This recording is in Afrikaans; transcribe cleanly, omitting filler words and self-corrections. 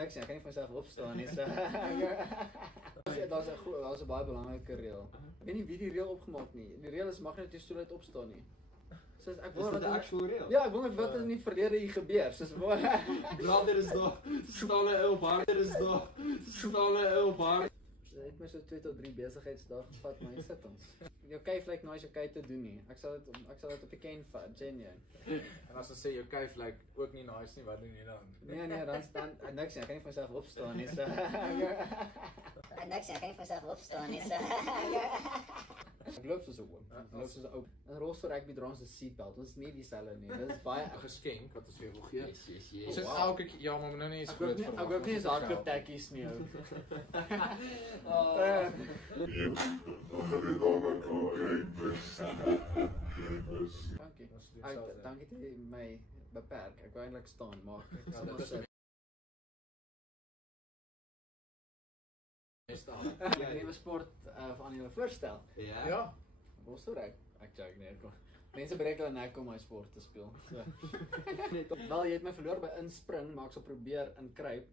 niks nie, ek kan nie van myself opstaan nie. So daar's 'n baie belangrike reël. Ek weet nie wie die reël opgemaak nie. Die reël is mag net jou stoel uit opstaan nie. So ek wil wat 'n actual reël. Ja, ek wil net wat in die verlede hier gebeur. Soos Blader is daar, staan 'n ou baarder is daar, staan 'n ou baarder. Dit het my so 2 tot 3 besigheidsdae gevat, maar hier sit ons. Jou kuif lyk nice okay te doen nie. Ek sal dit op die ken vat, genuine. En as jy sê jou kuif lyk ook nie nice nie, wat doen jy dan? Nee, dan niks nie, ek kan nie van myself opstaan nie. So niks nie, ek kan nie van myself opstaan nie. So ek loop soos 'n oom. Ek loop soos 'n ou. En rolstoel rugby dra ons 'n seatbelt. Ons is nie dieselfde nie. Dit is baie 'n geskenk wat ons vir jou wil gee. Yes. Ons is elke keer ja, maar nou nie eens groot ek hoop nie is hardloop tekkies nie ou. Dankie. Dankie dat jy my beperk. Ek wou eintlik staan, maar ja, nuwe sport aan julle voorstel. Ja. Rolstoel rugby. Ek joke nie, kom. Mense breek hulle nek om my sport te speel. So. Wel, jy het my verloor by inspring, maar ek sal probeer inkruip.